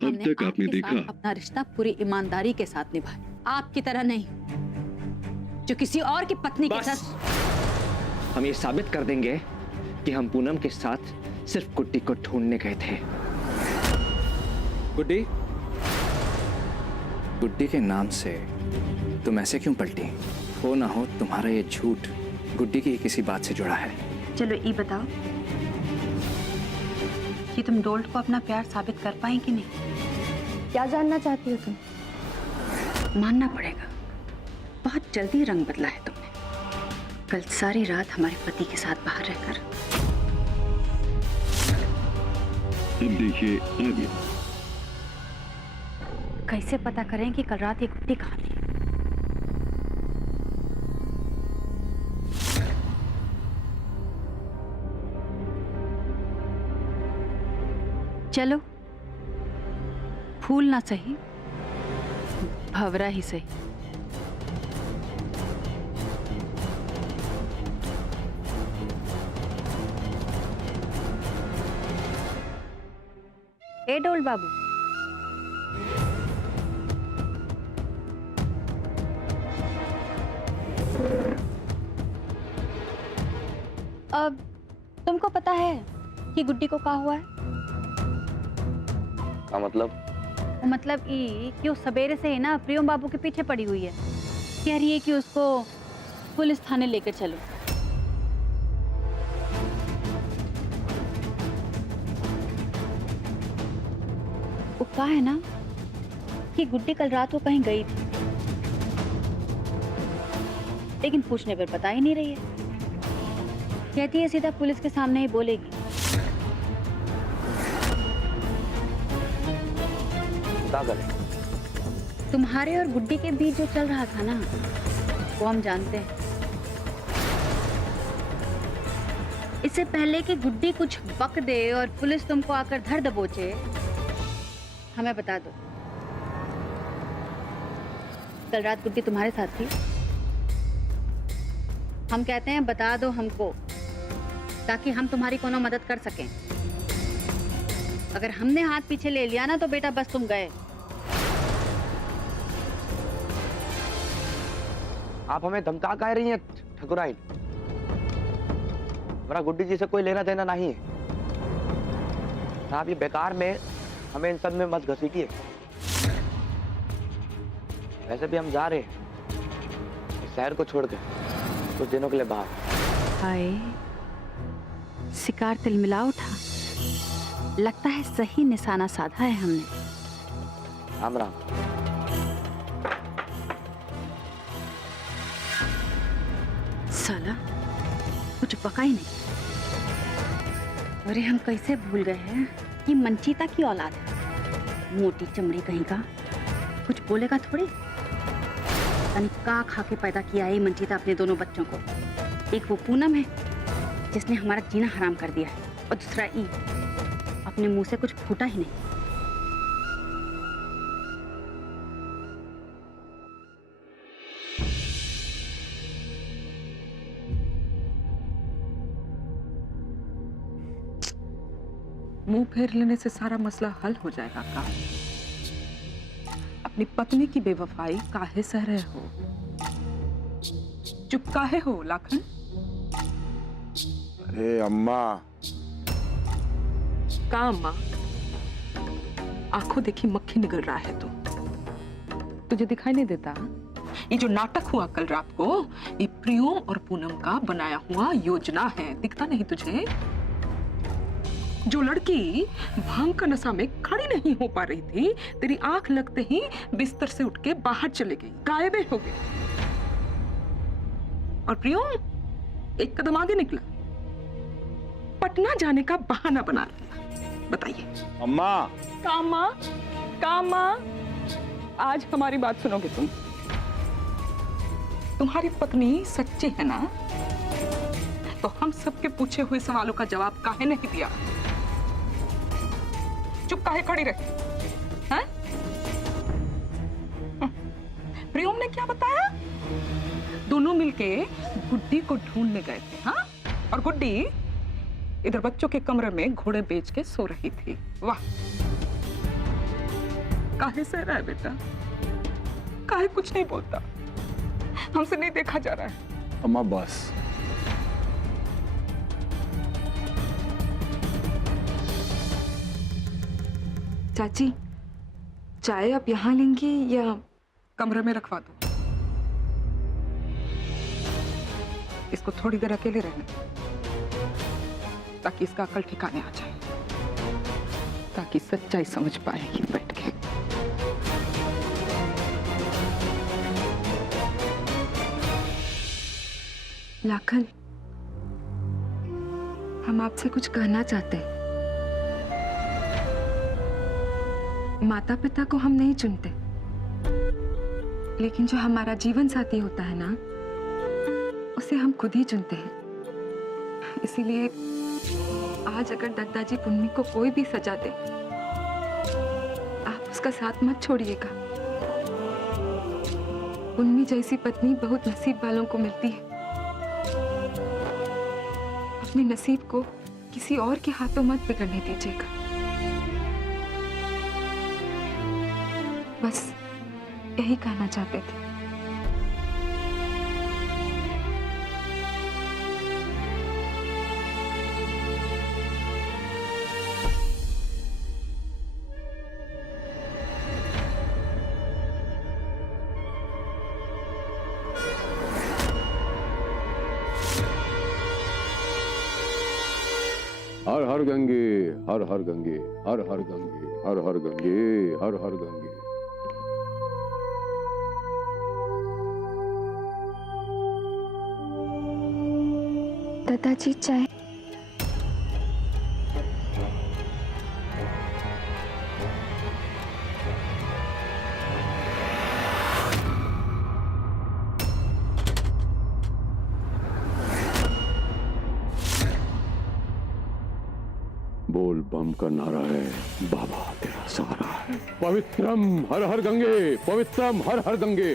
अब तक आपने देखा अपना रिश्ता पूरी ईमानदारी के साथ निभाया, आपकी तरह नहीं जो किसी और की पत्नी के साथ। हम ये साबित कर देंगे कि हम पूनम के साथ सिर्फ गुड्डी को ढूंढने गए थे। गुड्डी, गुड्डी के नाम से तुम ऐसे क्यों पलटी? हो ना हो तुम्हारा ये झूठ गुड्डी की किसी बात से जुड़ा है। चलो ये बताओ कि तुम डोल्ट को अपना प्यार साबित कर पाए कि नहीं? क्या जानना चाहती हो तुम? मानना पड़ेगा, बहुत जल्दी रंग बदला है तुमने। कल सारी रात हमारे पति के साथ बाहर रहकर। अब देखिए आगे। कैसे पता करें कि कल रात ये गुड्डी कहाँ थी? चलो, फूल ना सही, भंवरा ही सही। ए डोल बाबू, अब तुमको पता है कि गुड्डी को क्या हुआ है? का मतलब? मतलब ये कि वो सवेरे से ही ना प्रियम बाबू के पीछे पड़ी हुई है, कह रही है कि उसको पुलिस थाने लेकर चलो। वो कहा है ना कि गुड्डी कल रात को कहीं गई थी, लेकिन पूछने पर बता ही नहीं रही है। कहती है सीधा पुलिस के सामने ही बोलेगी। क्या करें? तुम्हारे और गुड्डी के बीच जो चल रहा था ना, वो हम जानते हैं। इससे पहले कि गुड्डी कुछ बक दे और पुलिस तुमको आकर धर दबोचे, हमें बता दो, कल रात गुड्डी तुम्हारे साथ थी? हम कहते हैं बता दो हमको, ताकि हम तुम्हारी कोनो मदद कर सकें। अगर हमने हाथ पीछे ले लिया ना तो बेटा बस तुम गए। आप हमें धमका कह रही हैं ठकुराइन? हमारा गुड्डी जी से कोई लेना देना नहीं है। आप ये बेकार में हमें इन सब में मत घसीटिए। वैसे भी हम जा रहे हैं इस शहर को छोड़कर कुछ दिनों के लिए बाहर। हाय, शिकार तिलमिला उठा। लगता है सही निशाना साधा है हमने। राम राम। साला कुछ पका ही नहीं। अरे हम कैसे भूल गए हैं कि मंचीता की औलाद है। मोटी चमड़ी कहीं का, कुछ बोलेगा थोड़ी। यानी का खा के पैदा किया है मंचीता अपने दोनों बच्चों को। एक वो पूनम है जिसने हमारा जीना हराम कर दिया है, और दूसरा ई अपने मुंह से कुछ फूटा ही नहीं। मुंह फेर लेने से सारा मसला हल हो जाएगा का? अपनी पत्नी की बेवफाई काहे सह रहे हो? चुप काहे हो लाखन? अरे अम्मा। का अम्मा? आंखों देखी मक्खी निगल रहा है तुझे दिखाई नहीं देता? ये जो नाटक हुआ कल रात को, ये प्रियम और पूनम का बनाया हुआ योजना है। दिखता नहीं तुझे? जो लड़की भांग का नशा में खड़ी नहीं हो पा रही थी, तेरी आंख लगते ही बिस्तर से उठ के बाहर चले गई, गायब हो गई। और प्रियम एक कदम आगे निकला, पटना जाने का बहाना बना लिया। बताइए अम्मा। कामा, आज हमारी बात सुनोगे तुम? तुम्हारी पत्नी सच्ची है ना? तो हम सबके पूछे हुए सवालों का जवाब काहे नहीं दिया? चुप काहे खड़ी रही? हैं? प्रियम ने क्या बताया? दोनों मिलके गुड्डी को ढूंढने गए थे। हाँ? और गुड्डी इधर बच्चों के कमरे में घोड़े बेच के सो रही थी। वाह, काहे सह रहा है बेटा? काहे कुछ नहीं बोलता? हमसे नहीं देखा जा रहा है। अम्मा बस। चाची, चाय आप यहाँ लेंगी या कमरे में रखवा दो? इसको थोड़ी देर अकेले रहने दो, ताकि इसका अकल ठिकाने आ जाए, ताकि सच्चाई समझ पाएगी बैठ के। लाखन, हम आपसे कुछ कहना चाहते हैं। माता पिता को हम नहीं चुनते, लेकिन जो हमारा जीवन साथी होता है ना, उसे हम खुद ही चुनते हैं। इसीलिए आज अगर दादाजी पुन्नी को कोई भी सजा दे, आप उसका साथ मत छोड़िएगा। पुन्नी जैसी पत्नी बहुत नसीब वालों को मिलती है। अपने नसीब को किसी और के हाथों मत बिगड़ने दीजिएगा। बस यही कहना चाहते थे। हर हर गंगे, हर हर गंगे, हर हर गंगे, हर हर गंगे, हर हर गंगे। दादाजी चाय। बोल बम का नारा है, बाबा तेरा सहारा है। पवित्रम हर हर गंगे, पवित्रम हर हर गंगे।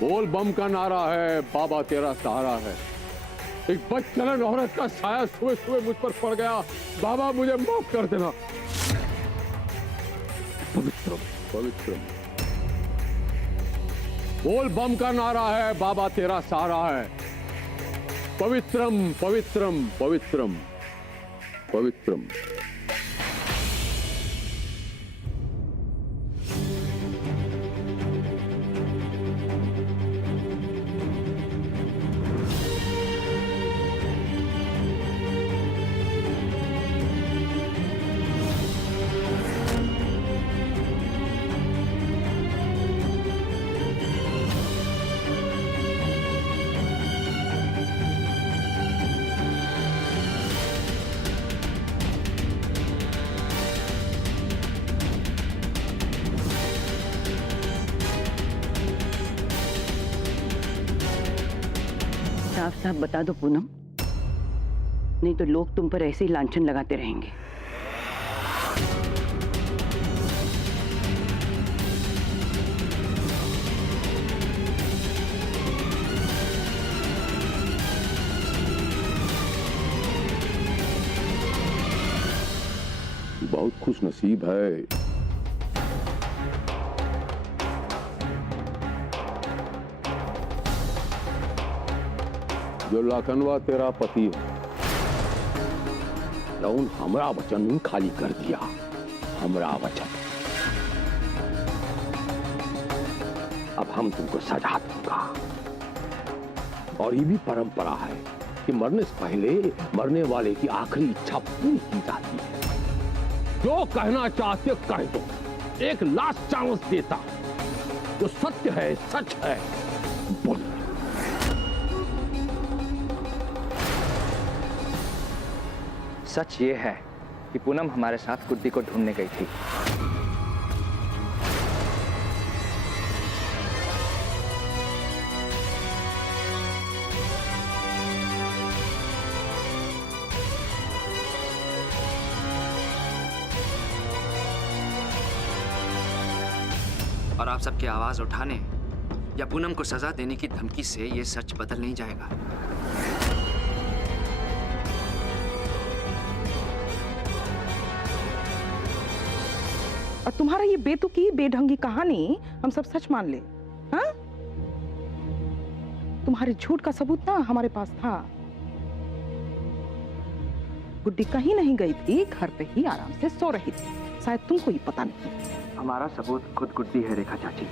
बोल बम का नारा है, बाबा तेरा सहारा है। एक बदचलन औरत का साया सुबह सुबह मुझ पर पड़ गया, बाबा मुझे माफ कर देना। पवित्रम पवित्रम। बोल बम का नारा है, बाबा तेरा सहारा है। पवित्रम पवित्रम पवित्रम पवित्रम। साफ साफ बता दो पूनम, नहीं तो लोग तुम पर ऐसे ही लांछन लगाते रहेंगे। बहुत खुश नसीब है जो लाखनवा तेरा पति है। लौन हमरा वचन खाली कर दिया, हमरा वचन। अब हम तुमको सजा दूंगा। और ये भी परंपरा है कि मरने से पहले मरने वाले की आखिरी इच्छा पूरी की जाती है। जो कहना चाहते कह दो, एक लास्ट चांस देता। जो सत्य है, सच है, बोलो। सच ये है कि पूनम हमारे साथ गुड्डी को ढूंढने गई थी। और आप सबकी आवाज उठाने या पूनम को सजा देने की धमकी से ये सच बदल नहीं जाएगा। और तुम्हारा ये बेतुकी बेढंगी कहानी हम सब सच मान ले। हाँ, तुम्हारे झूठ का सबूत ना हमारे पास था। गुड्डी कहीं नहीं गई थी, घर पे ही आराम से सो रही थी, शायद तुमको ही पता नहीं। हमारा सबूत खुद गुड्डी है रेखा चाची।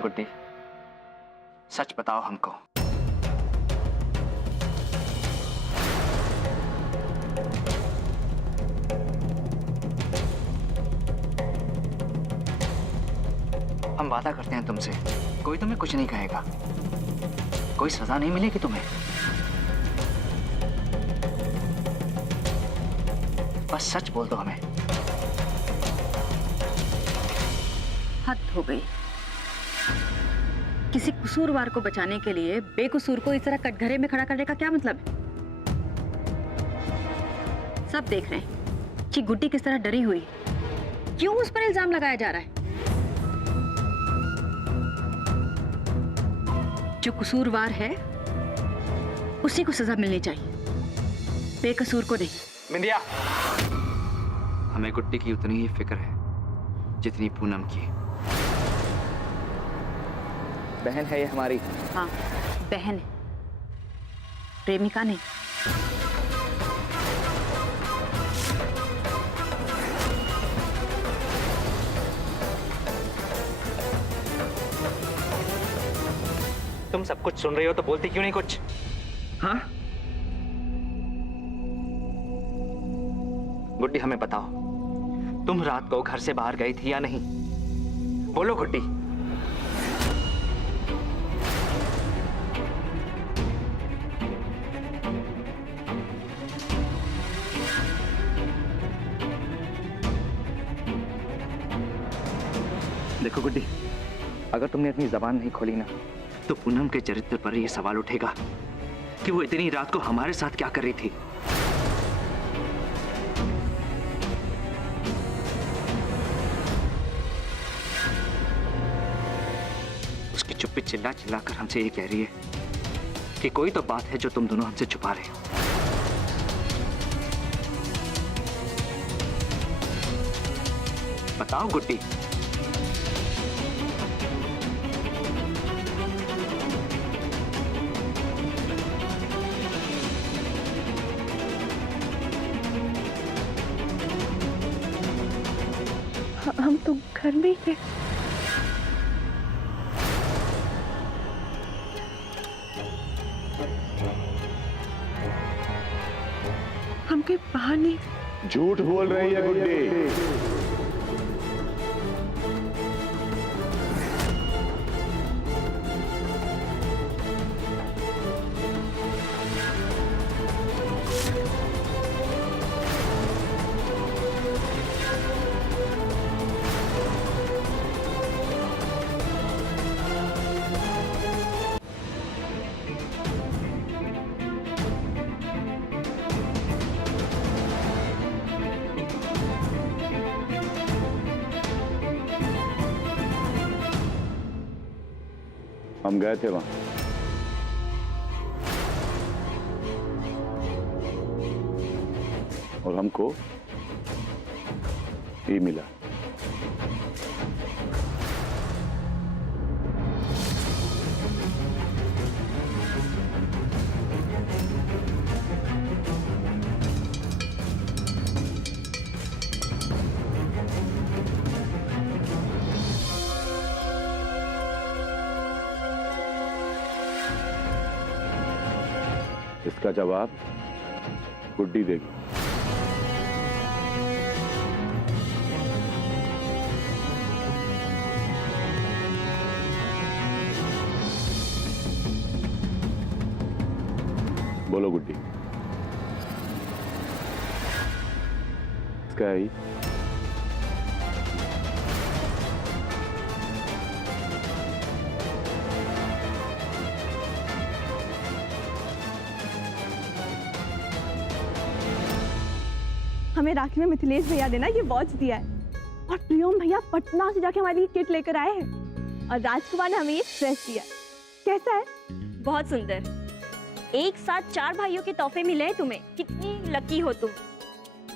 गुड्डी, सच बताओ हमको। हम वादा करते हैं तुमसे, कोई तुम्हें कुछ नहीं कहेगा, कोई सजा नहीं मिलेगी तुम्हें। बस सच बोल दो हमें। हद हो गई। किसी कसूरवार को बचाने के लिए बेकसूर को इस तरह कटघरे में खड़ा करने का क्या मतलब है? सब देख रहे हैं कि गुड्डी किस तरह डरी हुई, क्यों उस पर इल्जाम लगाया जा रहा है। जो कसूरवार है उसी को सजा मिलनी चाहिए, बेकसूर को नहीं। बिंदिया, हमें गुड्डी की उतनी ही फिक्र है जितनी पूनम की। बहन है ये हमारी। हाँ, बहन है, प्रेमिका नहीं। तुम सब कुछ सुन रही हो तो बोलती क्यों नहीं कुछ? हाँ? गुड्डी, हमें बताओ, तुम रात को घर से बाहर गई थी या नहीं? बोलो गुड्डी। देखो गुड्डी, अगर तुमने अपनी जबान नहीं खोली ना, तो पूनम के चरित्र पर यह सवाल उठेगा कि वो इतनी रात को हमारे साथ क्या कर रही थी। उसकी चुप्पी चिल्ला चिल्ला कर हमसे ये कह रही है कि कोई तो बात है जो तुम दोनों हमसे छुपा रहे हो। बताओ गुड्डी। हम तो घर में ही थे। हम कहीं बाहर नहीं। झूठ बोल रही है गुड्डी। हम गए थे वहां, और हमको ये मिला। इसका जवाब गुड्डी देगी। बोलो गुड्डी। इसका ही हमें राखी में मिथिलेश भैया ने ना ये वॉच दिया है, और प्रियम भैया पटना से जाके हमारे लिए किट लेकर आए हैं, और राजकुमार ने हमें ये ड्रेस दिया। कैसा है? बहुत सुंदर। एक साथ 4 भाइयों के तोहफे मिले हैं तुम्हें, कितनी लकी हो तुम।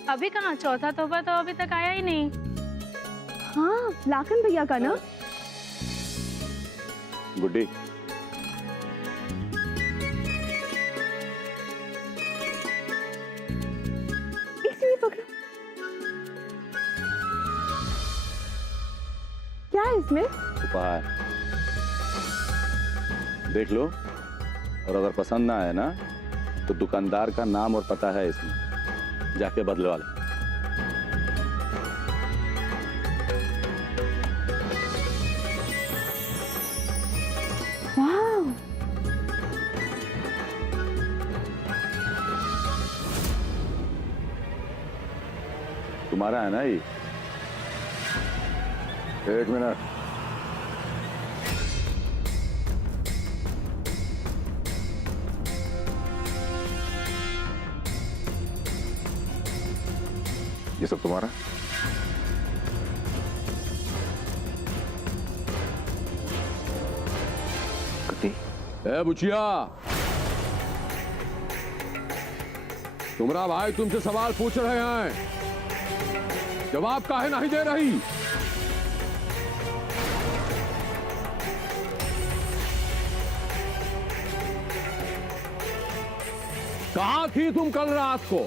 अभी कहाँ, चौथा तोहफा तो अभी तक आया ही नहीं। हाँ, लाखन भैया का ना। गुड्डी, इसी पकड़ो। क्या है इसमें? उपहार देख लो, और अगर पसंद ना आए ना तो दुकानदार का नाम और पता है इसमें, जाके बदलवा लो। वाह, तुम्हारा है ना ये? एक मिनट, ये सब तुम्हारा? ए बुचिया, तुम्हारा भाई तुमसे सवाल पूछ रहे हैं, जवाब काहे नहीं दे रही? कहां थी तुम कल रात को?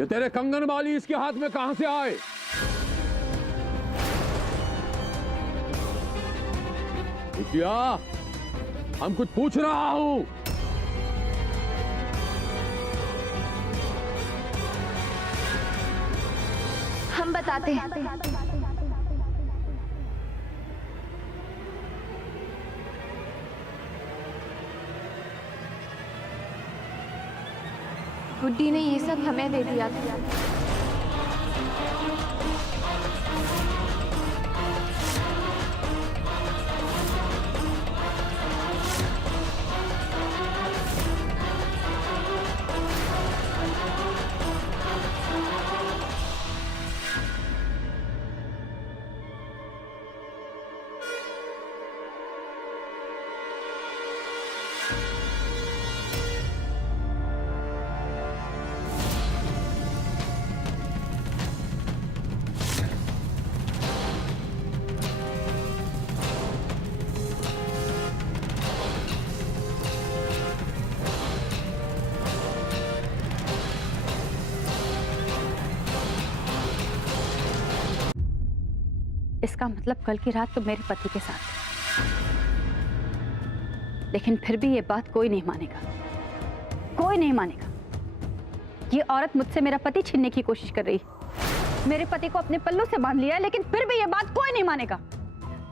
ये तेरे कंगन वाली इसके हाथ में कहां से आए? बुचिया, हम कुछ पूछ रहा हूं। हम बताते हैं। गुड्डी ने ये सब हमें दे दिया था। इसका मतलब कल की रात तो मेरे पति के साथ, लेकिन फिर भी ये बात कोई नहीं मानेगा, कोई नहीं मानेगा। ये औरत मुझसे मेरा पति छीनने की कोशिश कर रही है। मेरे पति को अपने पल्लू से बांध लिया है, लेकिन फिर भी ये बात कोई नहीं मानेगा,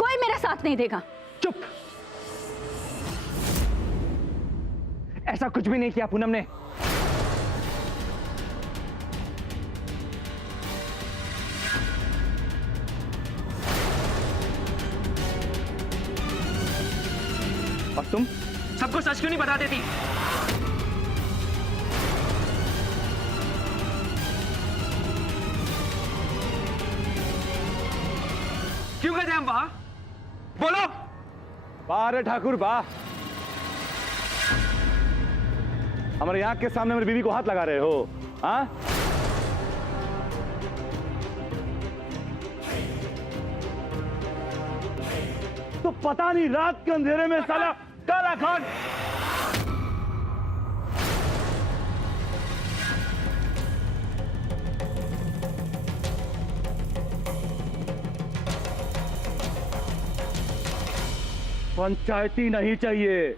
कोई मेरा साथ नहीं देगा। चुप, ऐसा कुछ भी नहीं किया पूनम ने। और तुम सबको सच क्यों नहीं बता देती? क्यों गए थे हम वहां? बोलो। बाहर है ठाकुर, बा। हमारे आंख के सामने मेरी बीवी को हाथ लगा रहे हो? हाँ, तो पता नहीं रात के अंधेरे में साला काला खान। पंचायती नहीं चाहिए,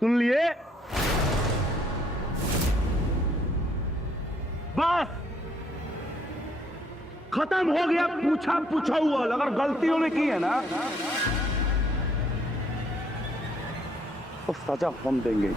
सुन लिए? बस खत्म हो गया, पूछा पूछा हुआ। अगर गलती उन्होंने की है ना तो सजा हम देंगे।